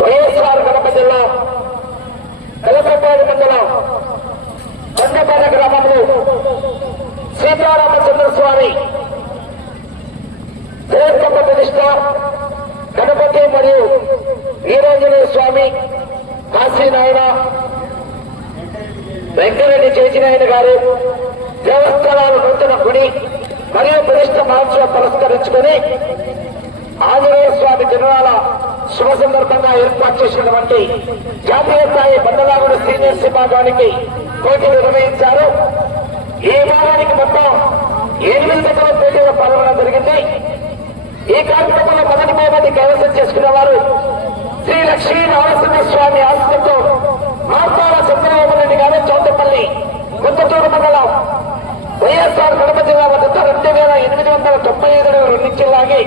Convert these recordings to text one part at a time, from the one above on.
వైఎస్ఆర్ కడప జిల్లా కలకట్టాడు మండలం కొండపేట గ్రామంలో సీతారామచంద్రస్వామి దేవకొండ ప్రతిష్ట గణపతి మరియు వీరాంజనేయ స్వామి కాశీనాయన వెంకరెడ్డి చేసినాయన గారు దేవస్థానాల నూతన గుడి మరియు ప్రతిష్ట మహోత్సవం పురస్కరించుకుని ఆంజనేయ స్వామి తిరునాళ శుభ సందర్భంగా ఏర్పాటు చేసినటువంటి జాతీయ స్థాయి బండలాగుడు సీనియర్ విభాగానికి పోటీలు నిర్వహించారు. ఈ విభాగానికి మొత్తం 8 జతల పోటీలో పాల్గొనడం జరిగింది. ఈ కార్యక్రమంలో మొదటి బహుమతి కైవసం చేసుకున్న వారు శ్రీ లక్ష్మీ నరసింహస్వామి ఆశతో మార్తాల చంద్రబాబు గారు చౌటపల్లి కొత్తూరు మండలం వైఎస్ఆర్ కడప జిల్లా వద్ద 2895 అడుగులు నిచ్చిలాగి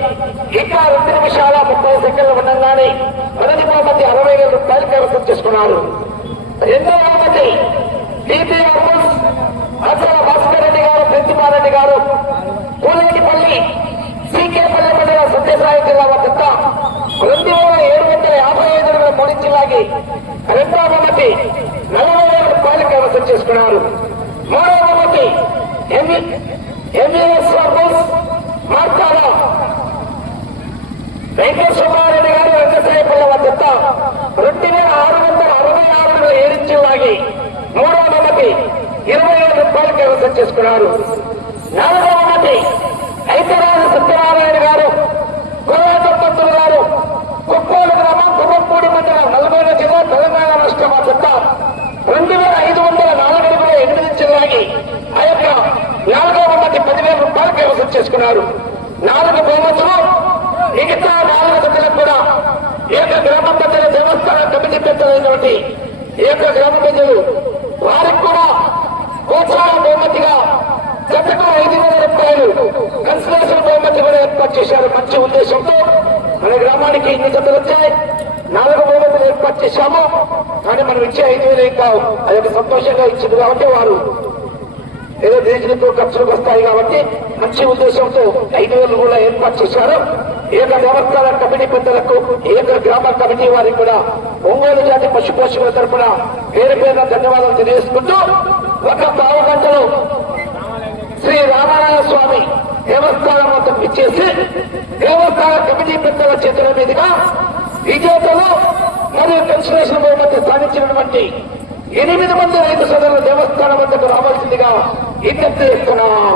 ఇంకా 2 నిమిషాల 30 సెకండ్లు ఉండగానే మొదటి బహుమతి 60,000 రూపాయలు కైవసం చేసుకున్నారు. రెండో బహుమతి టీపీ అసల భాస్కర్ రెడ్డి గారు, ప్రిన్సిపారెడ్డి గారు పూలేటిపల్లి సీకేపల్లి మండలం సత్యసాయి జిల్లా వద్ద 2755 అడుగుల మూడించిలాగి రెండో బహుమతి 40,000 రూపాయలు కైవసం చేసుకున్నారు. మూడో బహుమతి ఎంఈఎస్ మార్తాల వెంకటేశ్వరరెడ్డి గారు వెంకటసాయిపల్లి వద్ద 2666 లాగి మూడవ బహుమతి 20,000 రూపాయలు కైవసం చేసుకున్నారు. నాలుగవ బహుమతి ఐతరాజు సత్యనారాయణ గారు, గోవాపత్తులు గారు, కుప్పోలు గ్రామం, కుమ్మపూడి మండలం, నల్గొండ జిల్లా, తెలంగాణ రాష్ట్రం వద్ద 2504 అడుగుల 8 ఇంచులు లాగి ఆ యొక్క నాలుగవ బహుమతి 10,000 రూపాయలు కైవసం చేసుకున్నారు. 4 బహుమతులు మిగతా 4 జతలకు కూడా ఈ యొక్క గ్రామ పెద్దల దేవస్థాన కమిటీ పెద్దలైనటువంటి ఈ యొక్క గ్రామ పెద్దలు వారికి కూడా ప్రోత్సాహ బహుమతిగా జతకు 5,000 రూపాయలు కన్సలేషన్ బహుమతి కూడా ఏర్పాటు చేశారు. మంచి ఉద్దేశంతో మన గ్రామానికి ఇన్ని జతలు వచ్చాయి, 4 బహుమతులు ఏర్పాటు చేశాము. కానీ మనం ఇచ్చే 5,000 ఇంకా అదొక సంతోషంగా ఇచ్చింది కాబట్టి వారు ఏదో దేశంతో ఖర్చులకు వస్తాయి కాబట్టి మంచి ఉద్దేశంతో 5,000 కూడా ఏర్పాటు చేశారు. ఈ యొక్క దేవస్థాన కమిటీ పెద్దలకు, ఈ యొక్క గ్రామ కమిటీ వారికి కూడా ఒంగోలు జాతి పశు పోషకుల తరఫున పేరు పేరున ధన్యవాదాలు తెలియజేసుకుంటూ ఒక పావు గంటలో శ్రీ రామారాయణ స్వామి దేవస్థానం మొత్తం ఇచ్చేసి దేవస్థాన కమిటీ పెద్దల చేతుల మీదుగా విజేతలు మరియు కన్సలేషన్ బహుమతి సాధించినటువంటి 8 మంది రైతు సోదరులు దేవస్థానం వద్దకు రావాల్సిందిగా విజ్ఞప్తి చేస్తున్నాం.